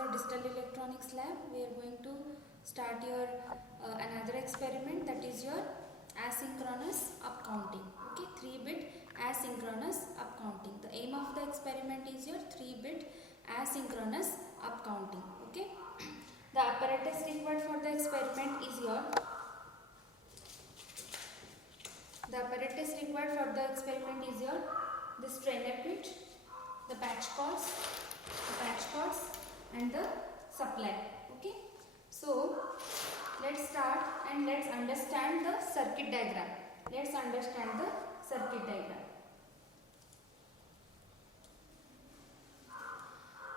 your digital electronics lab. We are going to start your another experiment, that is your asynchronous up counting. Okay, 3-bit asynchronous up counting. The aim of the experiment is your 3-bit asynchronous up counting. Okay, the apparatus required for the experiment is your this trainer kit, the patch cords, and the supply. Okay, so let's start and let's understand the circuit diagram.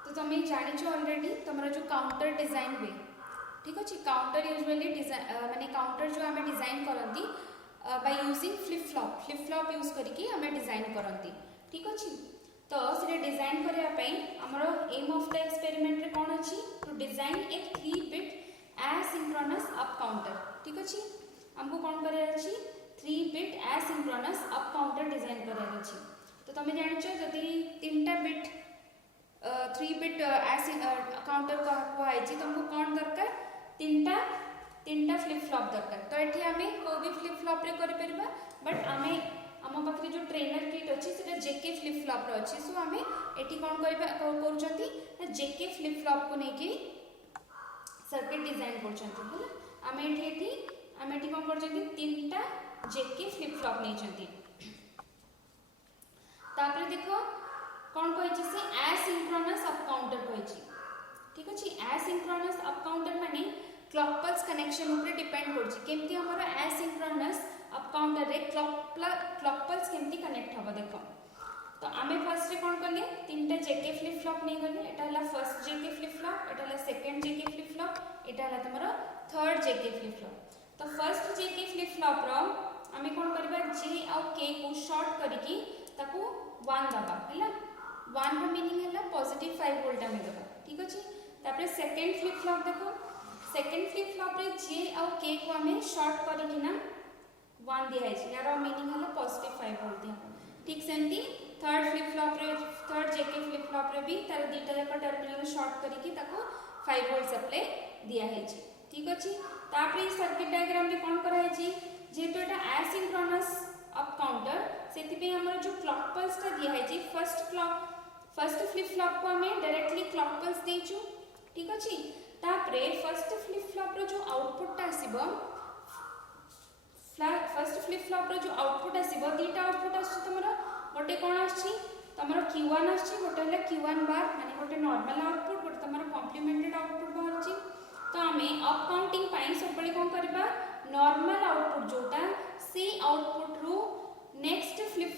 तो तुम जानिछ already तुमरा जो counter design हुए, ठीक अच्छे। Counter usually design माने counter जो आमे डिजाइन करंती by using flip flop use करके आमे डिजाइन करंती, ठीक अच्छे। तो से डिजाइन करया पई हमरो एम ऑफ द एक्सपेरिमेंट रे कोन अछि to design a 3-bit asynchronous up counter, ठीक अछि। हमको कोन करे अछि 3-bit asynchronous up counter design करे अछि। तो तमे जानिछ जदि 3टा बिट 3-bit काउंटर को आइछि तुमको कोन दरकार तीनटा फ्लिप फ्लॉप दरकार। तो एठी हमें को भी फ्लिप फ्लॉप रे करि परबा, बट हमें हम पाखरे जो ट्रेनर किट अछि सेटा जेके फ्लिप फ्लॉप रो अछि। सो हमें एठी कोन करबा करूछंती जेके फ्लिप फ्लॉप को नेकी सर्किट डिजाइन करछंती, होला। हमें एठी कोन करछंती तीनटा जेके फ्लिप फ्लॉप नै छंती। तापर देखो कोन कहछि से एसिंक्रोनस अप काउंटर कहछि, ठीक अछि। एसिंक्रोनस अप काउंटर माने क्लॉक पल्स कनेक्शन ऊपर डिपेंड करछि केमती हमर एसिंक्रोनस अप काउंटर रे क्लॉक पल्स केमती कनेक्ट हबो देखो। तो आमे फर्स्ट रे कोन करले तीनटा जेके फ्लिप फ्लॉप नै गले। एटा हला फर्स्ट जेके फ्लिप फ्लॉप, एटा हला सेकंड जेके फ्लिप फ्लॉप, एटा हला तमरो थर्ड जेके फ्लिप फ्लॉप। तो फर्स्ट जेके फ्लिप फ्लॉप रो आमे कोन करबा जे आ के को शॉर्ट करिकि ताको 1 दबा, हैला। 1 रो मीनिंग हला पॉजिटिव 5 वोल्ट आमे दबा, ठीक अछि। तापर सेकंड फ्लिप फ्लॉप देखो, सेकंड फ्लिप फ्लॉप रे जे आ के को आमे शॉर्ट करिकि ना 1 दिया है, यार मीनिंग हला पॉजिटिव 5 वोल्ट दिया। ठीक सेमती थर्ड फ्लिप फ्लॉप रे थर्ड जेके फ्लिप फ्लॉप रे भी तार दीटा जाक टर्मिनल शॉर्ट करिकि ताको 5 वोल्ट सप्लाई दिया है, ठीक अछि। तापर सर्किट डायग्राम रे कोन करा है जेतो एटा एसिंक्रोनस अप काउंटर सेति पे हमर जो क्लॉक पल्स ता दिया है फर्स्ट फ्लिप फ्लॉप को हमें डायरेक्टली क्लॉक पल्स देचु, ठीक अछि। तापर फर्स्ट फ्लिप फ्लॉप रो जो आउटपुट ता आसीबो फर्स्ट फ्लिप फ्लॉप रो जो आउटपुट आसीबो दीटा आउटपुट आछी तमरो गोटे कोन आछी तमरो Q1 आछी, गोटे हला Q1 बार माने गोटे नॉर्मल आउटपुट, गोटे तमरो कॉम्प्लीमेंटेड आउटपुट बाहरची। तो हमें अप काउंटिंग पाई सब बळे कोन करबा नॉर्मल आउटपुट जोटा से आउटपुट रो नेक्स्ट फ्लिप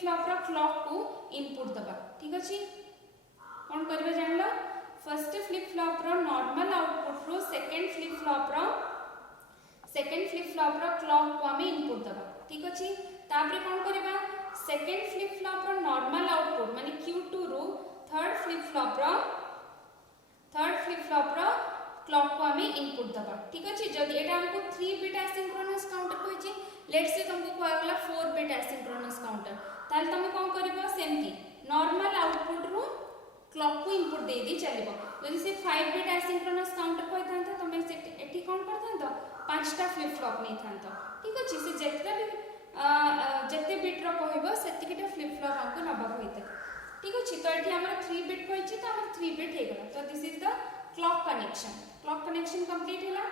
फ्लॉप रो क्लॉक को इनपुट दबा, ठीक अछि। कोन करबे जानलो फर्स्ट फ्लिप फ्लॉप रो नॉर्मल आउटपुट रो सेकंड फ्लिप फ्लॉप रो क्लॉक को हमें इनपुट दबा, ठीक अछि। तापर कोन करबा सेकंड फ्लिप फ्लॉप रो नॉर्मल आउटपुट माने Q2 रो थर्ड फ्लिप फ्लॉप रो क्लॉक को हमें इनपुट दबा, ठीक अछि। जदि एटा हमको 3-bit एसिंक्रोनस काउंटर कहै छै, लेट्स से तुमको कहला 4-bit एसिंक्रोनस काउंटर, ताल तमे कोन करबो सेमती नॉर्मल आउटपुट रो क्लॉक को इनपुट दे दी चलिबो। जदि से 5-bit एसिंक्रोनस काउंटर कहै थांतो तमे से एठी कोन कर थांतो 5टा फ्लिप फ्लॉप नै थांतो, ठीक अछि। से जत्ते बिट रो कहबो सेतिकिटा फ्लिप फ्लॉप हमको नबा होइते, ठीक अछि। तो एठी हमर 3-bit कहै छी तो हमर 3-bit हे गेला। तो this is the clock connection complete हैला।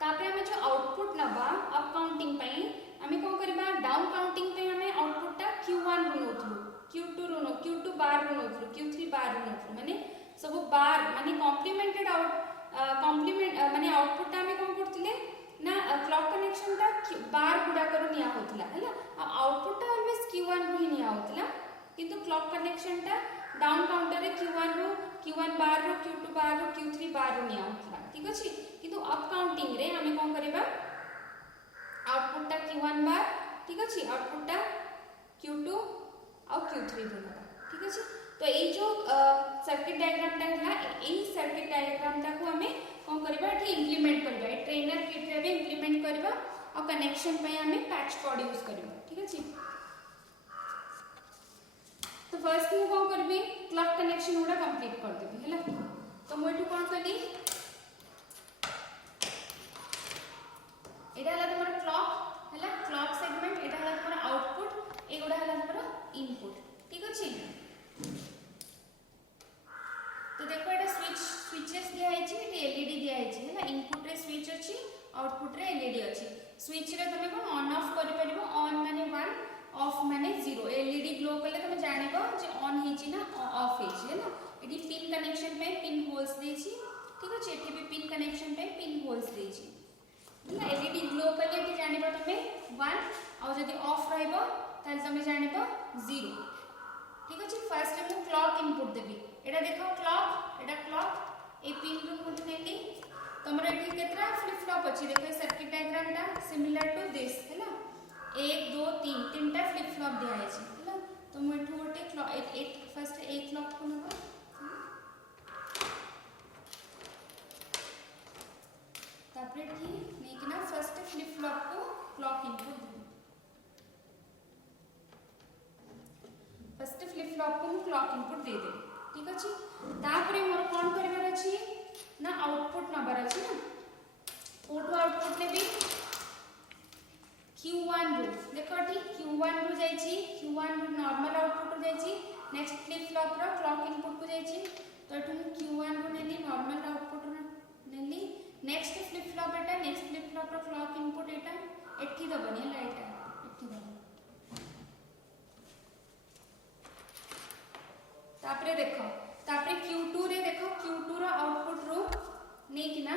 तापर हमें जो आउटपुट नबा अप काउंटिंग पई हमें कोन करबा डाउन काउंटिंग पे हमें आउटपुट ता Q1 रो नोथलु, Q2 बार रो नोथलु, Q3 बार रो नोथलु, माने सब बार माने कॉम्प्लीमेंटेड माने आउटपुट ता हमें कोन करथिले ना क्लॉक कनेक्शन ता बार गुडा करो निया होतला, हैला। आउटपुट ता ऑलवेज Q1 रो ही निया होतला, किंतु क्लॉक कनेक्शन ता डाउन काउंटर रे Q1 बार रो Q2 बार रो Q3 बार रो निया होतला, ठीक अछि। किंतु अप काउंटिंग रे हमें कोन करबा आउटपुट ता Q1 बार, ठीक अछि, आउटपुट ता Q2 और Q3 रो नबा, ठीक अछि। तो ए जो सर्किट डायग्राम ता हला ए सर्किट डायग्राम ता को हमें कोन करबा एठी इंप्लीमेंट करबा, ए ट्रेनर किट रे भी इंप्लीमेंट करबा और कनेक्शन पे हमें पैच कोड यूज करबा, ठीक अछि। तो फर्स्ट मु कोन करबी क्लॉक कनेक्शन गुडा कंप्लीट कर देबी हैला। तो मु एठू कोन कली एटा हला तमर क्लॉक हैला, क्लॉक सेगमेंट एटा हला तमर आउटपुट, ए गुडा हला तमर इनपुट। ठीक अछि। तो देखो एटा स्विचेस दिया है छी, एटा एलईडी दिया है छी हैला। इनपुट रे स्विच अछि, आउटपुट रे एलईडी अछि। स्विच रे तमे कोन ऑन ऑफ करि परिबो, ऑन माने 1, ऑफ माने 0। एलईडी ग्लो कले तमे जानिबो जे ऑन हे छी ना ऑफ हे छी हैला। एटी पिन कनेक्शन पे पिन होल्स दे छी। ठीक अछि। एटी भी पिन कनेक्शन पे पिन होल्स दे छी हैला। एलईडी ग्लो कले एटी जानिबो तमे 1, और जदी ऑफ रहइबो ताले तमे जानिबो 0। ठीक अछि। फर्स्ट मु क्लॉक इनपुट देबी। एटा देखो क्लॉक, एटा क्लॉक ए पिन रो कोन नेली तमरा एठी केतरा फ्लिप फ्लॉप अछि देखो सर्किट डायग्राम टा सिमिलर टू दिस हैला। 1 2 3 तीनटा फ्लिप फ्लॉप दिया है छी हैला। तो मु एठू गोटे क्लॉक एक फर्स्ट ए क्लॉक को नबा, तापरे की नै कि ना फर्स्ट फ्लिप फ्लॉप को क्लॉक इनपुट देबी। फर्स्ट फ्लिप फ्लॉप को मु क्लॉक इनपुट दे देबी। ठीक अछि। तापरे मोर कोन करबार अछि ना आउटपुट नंबर अछि ना, कोठो आउटपुट नेबी Q1 रो देखो ठी Q1 रो जाई छी, Q1 रो नॉर्मल आउटपुट रो जाई छी, नेक्स्ट फ्लिप फ्लॉप रो क्लॉक इनपुट को जाई छी। तो एठू Q1 रो नेली नॉर्मल आउटपुट रो नेली, नेक्स्ट फ्लिप फ्लॉप एटा, नेक्स्ट फ्लिप फ्लॉप रो क्लॉक इनपुट एटा एठी दबनी हैला, एटा एठी दबनी। तापरे देखो तापरे Q2 रे देखो Q2 रो आउटपुट रो नै कि ना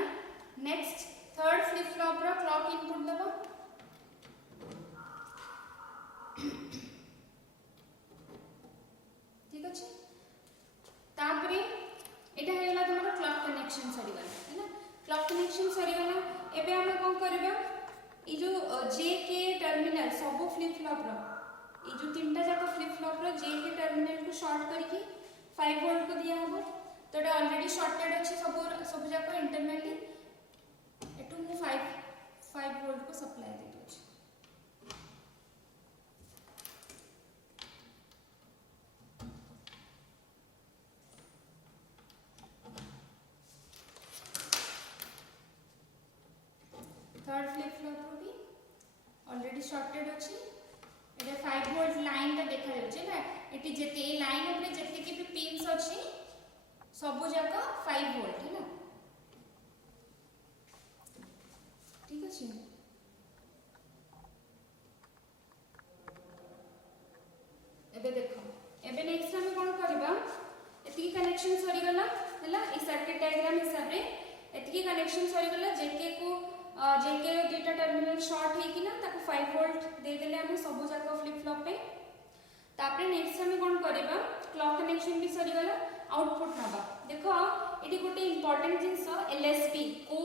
नेक्स्ट थर्ड फ्लिप फ्लॉप रो क्लॉक इनपुट दबो। ठीक अछि। तापरे एटा हैला तमरो क्लॉक कनेक्शन सरी गला हैला। क्लॉक कनेक्शन सरी गला। एबे हम कोन करबा ई जो JK टर्मिनल सब फ्लिप फ्लॉप रो ई जो तीनटा जाको फ्लिप फ्लॉप रो JK टर्मिनल को शॉर्ट करके 5 वोल्ट को दिया हबो। तो एटा ऑलरेडी शॉर्टेड अछि सब जाको इंटरनली। एटू मु 5 वोल्ट को सप्लाई दे दो छी। थर्ड फ्लिप फ्लॉप रो भी ऑलरेडी शॉर्टेड अछि। एटा 5 वोल्ट लाइन ता देखा जाउछे ना, एटी जेते ए लाइन ऊपर जेते के भी पिन्स अछि सब जाका 5 वोल्ट है ना। ठीक अछि। एबे देखो एबे नेक्स्ट हम कोन करबा एती कनेक्शन सरी गला हैला। ई सर्किट डायग्राम हिसाब रे एती कनेक्शन सरी गला। जेके दुईटा टर्मिनल शॉर्ट है कि ना ताको 5 वोल्ट दे देले हम सब जाको फ्लिप फ्लॉप पे। तापरे नेक्स्ट हम कोन करबा क्लॉक कनेक्शन भी सरी गला। आउटपुट नबा देखो एटी गोटे इंपोर्टेंट जिंस LSB को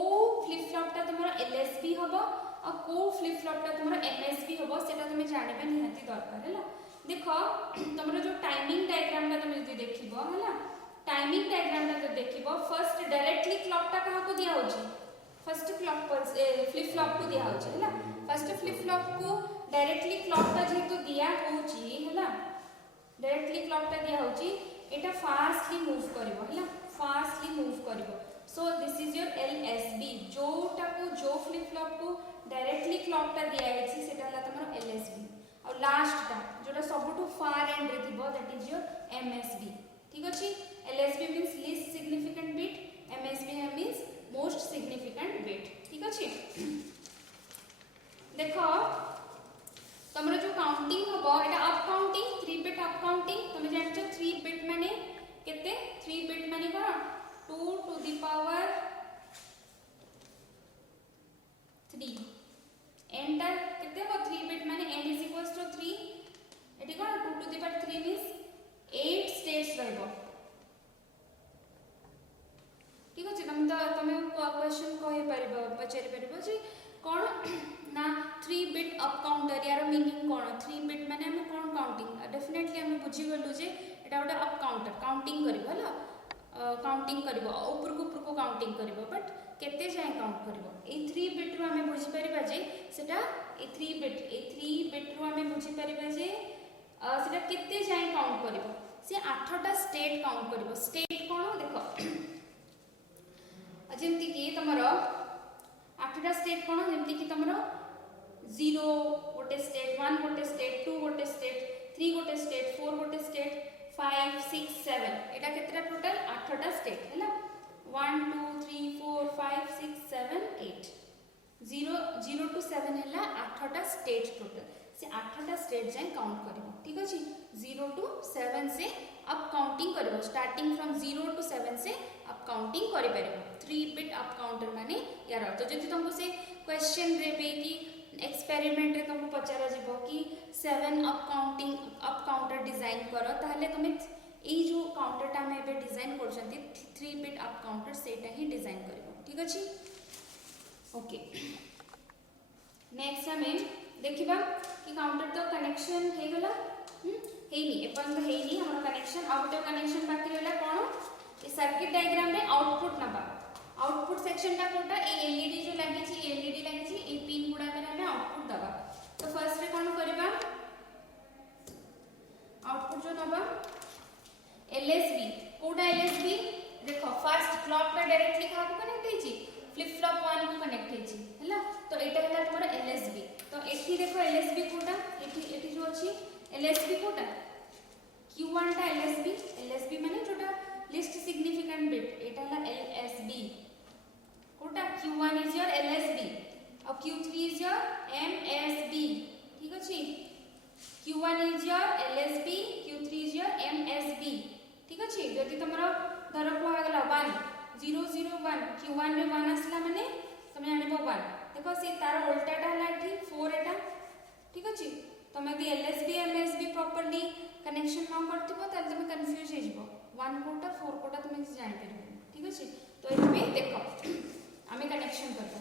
फ्लिप फ्लॉप ता तमरो LSB हबो और को फ्लिप फ्लॉप ता तमरो MSB हबो सेटा तुमे जानिबा निहाती दरकार हैला। देखो तमरो जो टाइमिंग डायग्राम ता तुमे जदी देखिबो हैला, टाइमिंग डायग्राम ता देखिबो फर्स्ट डायरेक्टली क्लॉक ता कहा को दिया होची, first clock pulse flip flop को दिया होची हैला। फर्स्ट फ्लिप फ्लॉप को डायरेक्टली क्लॉक ता जेतो दिया होची हैला, डायरेक्टली क्लॉक ता दिया होची एटा फास्टली मूव करबो हैला, फास्टली मूव करबो। So this is your LSB जोटा को जो फ्लिप फ्लॉप को डायरेक्टली क्लॉक ता दिया होची सेटा हला तमरो LSB। और लास्ट ता जोटा सबटू फार एंड रे थिबो दैट इज योर MSB। ठीक अछि। LSB means least significant bit, MSB means most significant bit. ठीक अछि। देखो तमरो जो काउंटिंग हबो एटा up counting 3 bit up counting तुमे जानछो 3 बिट माने केते 3 बिट माने कोन 2 टू द पावर 3 एंटर केते हो 3 बिट माने n इज इक्वल्स टू 3 एटी कोन 2 to the power 3 means 8 states रहइबो। ठीक अछि। तमे क्वेश्चन कहि परिबो पचारि परिबो जे कोन ना 3 बिट अप काउंटर यार मीनिंग कोन 3 बिट माने हम कोन काउंटिंग डेफिनेटली हम बुझी गलु जे एटा गोटे अप काउंटर काउंटिंग करबो हला, काउंटिंग करबो ऊपर को काउंटिंग करबो बट केते जाय काउंट करबो। ए 3 बिट रो हम बुझी परिबा जे सेटा ए 3 बिट रो हम बुझी परिबा जे सेटा केते जाय काउंट करबो। से से 8टा स्टेट काउंट करिवो स्टेट कोन देखो जेमती कि तमरो 8टा स्टेट कोन जेमती कि तमरो 0 गोटे स्टेट 1 गोटे स्टेट 2 गोटे स्टेट 3 गोटे स्टेट 4 गोटे स्टेट 5 6 7 एटा केतरा टोटल 8टा स्टेट हैला 1 2 3 4 5 6 7 8 0 to 7 हैला 8टा स्टेट टोटल से 8टा स्टेट जाय काउंट करिवो ठीक अछि 0 to 7 से अप काउंटिंग करिवो स्टार्टिंग फ्रॉम 0 to 7 से अप काउंटिंग करि परिवो 3 बिट अप काउंटर माने यार तो जति तुमको से क्वेश्चन रेबे कि एक्सपेरिमेंट रे तुमको पचारा जिवो कि 7 अप काउंटर डिजाइन करो ताहले तुमे ए जो काउंटर टा में बे डिजाइन करछंती 3 बिट अप काउंटर सेटा ही डिजाइन करिवो ठीक अछि ओके नेक्स्ट हमें देखिबा कि काउंटर तो कनेक्शन हे गला हेनी अपन तो हेनी हमर कनेक्शन आउटर कनेक्शन बाकी रहला कोन ए सर्किट डायग्राम रे आउटपुट नबा आउटपुट सेक्शन टा कोटा ए एलईडी जो लागी छी एलईडी लागी छी ए पिन गुडा करे हमें आउटपुट दबा तो फर्स्ट रे कोन करबा आउटपुट जो नबा एलएसबी कोडा एलएसबी देखो फर्स्ट क्लॉक का डायरेक्टली कहा को कनेक्ट हे छी फ्लिप फ्लॉप 1 को कनेक्ट हे छी हैला तो एटा हैला तोरा एलएसबी तो एठी देखो एलएसबी कोडा एठी जो अछि एलएसबी कोडा Q1 टा एलएसबी माने जोटा लिस्ट सिग्निफिकेंट बिट एटा हैला एलएसबी कोडा Q1 इज योर एलएसबी और Q3 इज योर MSB ठीक अछि Q1 is your LSB Q3 is your MSB ठीक अछि जति तमरो धर को आ गेला 1 0 0 1 Q1 रे 1 आसला माने तमे जानिबो 1 देखो से तार उल्टाटा हला एठी 4 एटा ठीक अछि तमे यदि LSB MSB प्रॉपर्ली कनेक्शन न करथिबो त तमे कंफ्यूज हे जिवो 1 कोटा 4 कोटा तमे जानि परिबो ठीक अछि तो एमे देखो हमें कनेक्शन करबा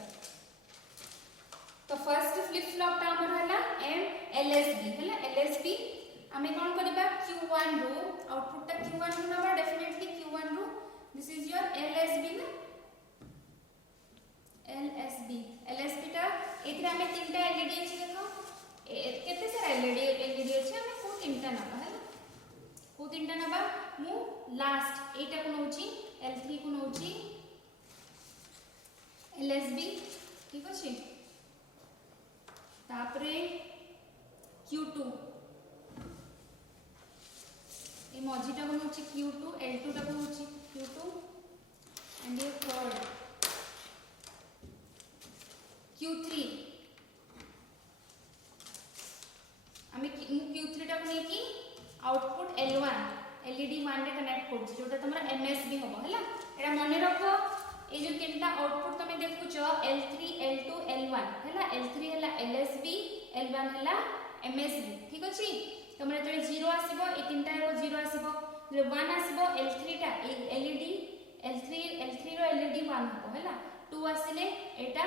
तो फर्स्ट फ्लिप फ्लॉप टा हमर हला LSB हला LSB हमें कोन करबा Q1 रो आउटपुट टा Q1 रो नबा डेफिनेटली Q1 रो दिस इज योर LSB ना LSB टा एथरा हमें तीनटा एलईडी अछि देखो केते सारा एलईडी अछि हमें को तीनटा नबा हला को तीनटा नबा मु लास्ट एटा को नउची L3 को नउची LSB ठीक अछि तापरे Q2 ए मझीटा को होची Q2 L2 टा को होची Q2 एंड ये थर्ड Q3 हमें Q3 टा को नै कि आउटपुट L1 LED 1 रे कनेक्ट करछि जोटा तमरा MSB होबो हला एरा मने रखो ए जो तीनटा आउटपुट तमे देखुचो L3 L2 L1 हला L3 हला LSB L1 हला MSB ठीक अछि तमरे तळे 0 आसीबो ए तीनटा रो 0 आसीबो जे 1 आसीबो L3 टा LED L3 रो LED 1 होबो हला 2 आसीले एटा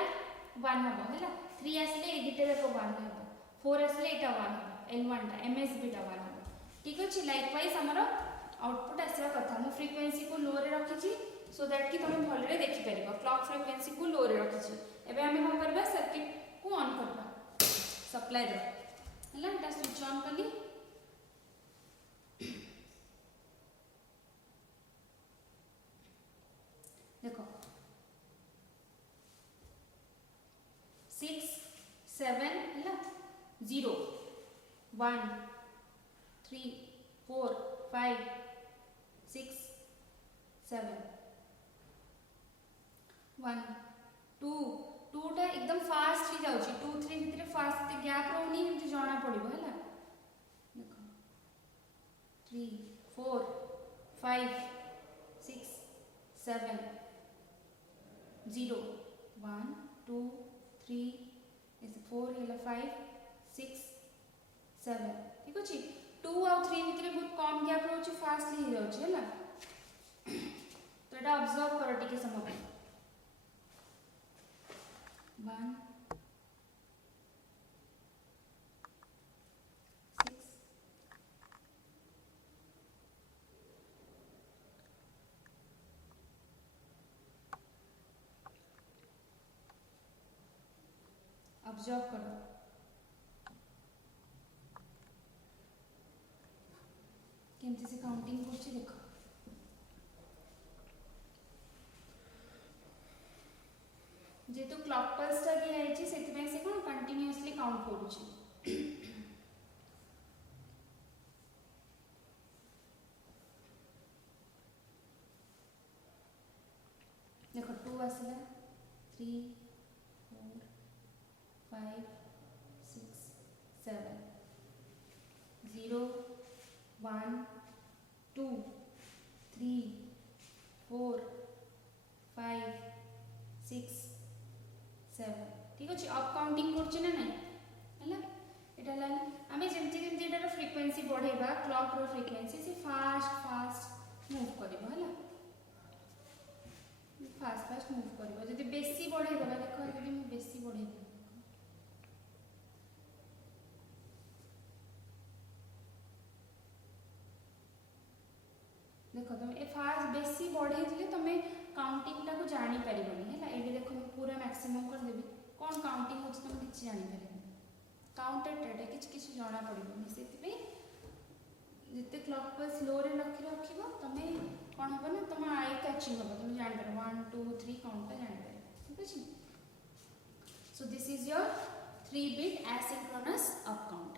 1 होबो हला 3 आसीले ए दिटे रो 1 होबो 4 आसीले एटा 1 होबो L1 टा MSB टा 1 होबो ठीक अछि लाइक वाइज हमरो आउटपुट आसीबा कथा मु फ्रीक्वेंसी को लो रे रखिछि सो दैट कि तुम भल रे देखि परिबो क्लॉक फ्रीक्वेंसी को लो रे रखिछि एबे हमें कोन करबा सर्किट को ऑन करबा सप्लाई दो हला एटा स्विच ऑन करली देखो 6 7 हला 0 1 3 4 5 6 7 1 2 2 टा एकदम फास्ट ही जाउची 2 3 भितरे फास्ट गैप रहउनी हमते जाना पड़िबो हला देखो 3 4 5 6 7 0 1 2 3 ऐसे 4 हला 5 6 7 ठीक अछि 2 और 3 भितरे बहुत कम गैप रहउची फास्ट ही जाउची हला तो एटा ऑब्जर्व करो टिके समय पे 1 6 ऑब्जर्व करो केमती से काउंटिंग करछि देखो जेतु क्लॉक पल्स टा दिया है से कौन कंटिन्यूअसली काउंट करुछि देखो 2 आसला 3 4 5 6 7 0 1 2 3 4 5 6 7 ठीक अछि अप काउंटिंग करछि ना नहीं हला एटा ला आमे जेमति जेमति एटार फ्रीक्वेंसी बढ़ेबा क्लॉक रो फ्रीक्वेंसी से फास्ट फास्ट मूव करबो हला फास्ट फास्ट मूव करबो जदि बेसी बढ़े देबा देखो जदि मैं बेसी बढ़े दे देखो तुम ए फास्ट बेसी बढ़े दिले तुम काउंटिंग टा को जानि परिबनी हैला एबे देखो मैं पूरा मैक्सिमम कर देबी कोन काउंटिंग होछ तुम किछ जानि परिबनी काउंटेड टेड किछ किछ जाना पड़िबनी सेति पे जिते क्लॉक पर स्लो रे रखिबो तुम कोन हो ना तुम आई कैचिंग हो तुम जानि पर 1 2 3 काउंट टा जानि पर ठीक अछि so this is your 3 bit asynchronous up count